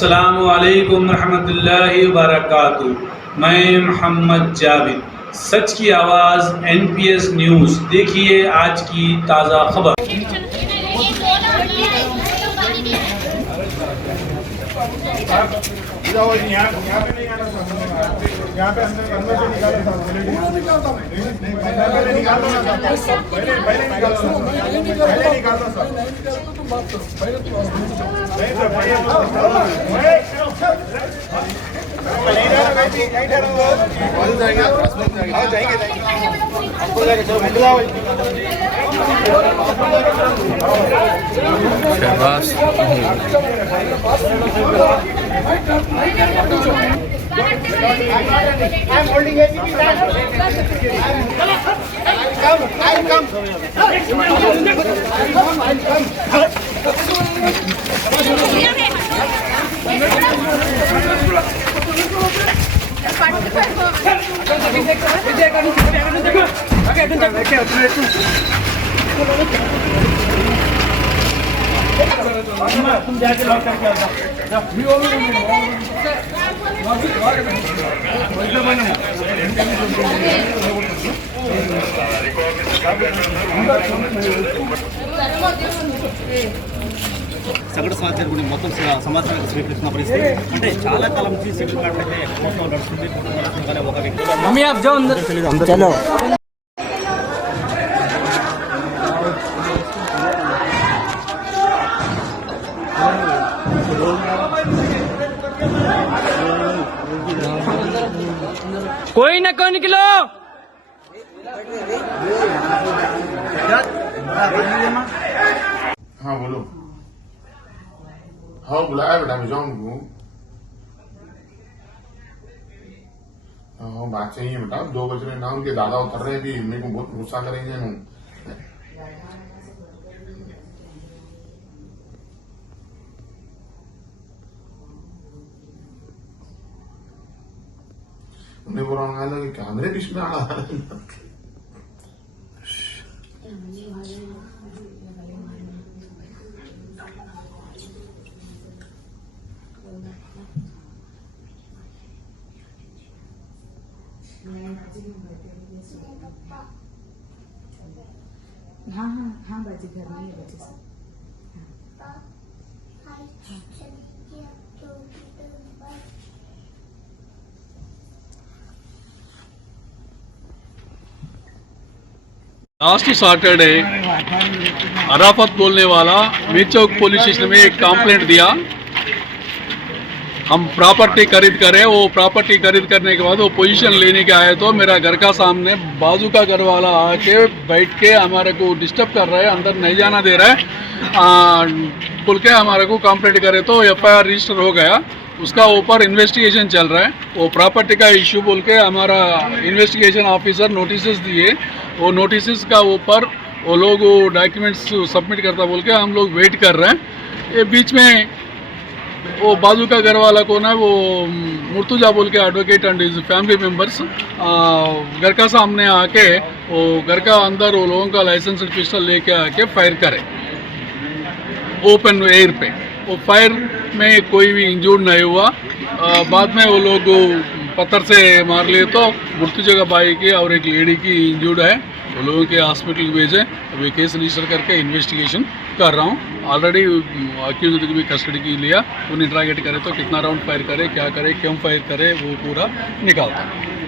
अस्सलामु अलैकुम रहमतुल्लाहि व बरकातुहू। मैं मोहम्मद जावेद, सच की आवाज़ NPS न्यूज़। देखिए आज की ताज़ा खबर। यहाँ पे अंदर से निकालो साहब, पहले निकालो ना साहब, पहले निकालो साहब, नहीं sir I'm holding it. I'll come. तुम जाके लॉक करके आ जाओ। సగటు సమాచారం మొత్తం సమాచారం స్వీకరిస్తున్న పరిస్థితి అంటే చాలా కాలం నుంచి సివిల్ కార్డు అయితే మొత్తం నడుస్తుంది కానీ ఒక వ్యక్తి చలో कोई ना कोई निकलो। हाँ बोलो। हाँ बुलाया बेटा, मैं जाऊँ। हाँ बात सही है बेटा, 2 बज रहे ना, उनके दादा उतर रहे भी, मेरे को बहुत गुस्सा करेंगे ना। उन्हें बोला कि कैमरे बीच में आ रहा है। हाँ हाँ हाँ बाजी घर में ही बच्चे सब। लास्ट सैटरडे अराफत बोलने वाला मीर चौक पुलिस स्टेशन में एक कंप्लेंट दिया। हम प्रॉपर्टी खरीद करे, वो प्रॉपर्टी खरीद करने के बाद वो पोजीशन लेने के आए तो मेरा घर का सामने बाजू का घर वाला आके बैठ के हमारे को डिस्टर्ब कर रहा है, अंदर नहीं जाना दे रहा है। बोल के हमारे को कंप्लेंट करे तो FIR रजिस्टर हो गया, उसका ऊपर इन्वेस्टिगेशन चल रहा है। वो प्रॉपर्टी का इश्यू बोल के हमारा इन्वेस्टिगेशन ऑफिसर नोटिस दिए, वो नोटिस का ऊपर वो लोग डॉक्यूमेंट्स सबमिट करता बोल के हम लोग वेट कर रहे हैं। ये बीच में वो बाजू का घर वाला को ना, वो मुर्तुजा बोल के advocate and is family members घर का सामने आके वो घर का अंदर वो लोगों का लाइसेंस पिस्टल लेके आके फायर करे ओपन एयर पे। वो फायर में कोई भी इंजूर्ड नहीं हुआ। बाद में वो लोग पत्थर से मार लिए तो मुर्तुजा का भाई की और एक लेडी की इंजूर्ड है, वो लोगों के हॉस्पिटल भेजे। अभी केस रजिस्टर करके इन्वेस्टिगेशन कर रहा हूँ। ऑलरेडी अक्यूज की भी कस्टडी की लिया, उन्हें इंट्रागेट करे तो कितना राउंड फायर करे, क्या करे, क्यों फायर करे, वो पूरा निकालता हूँ।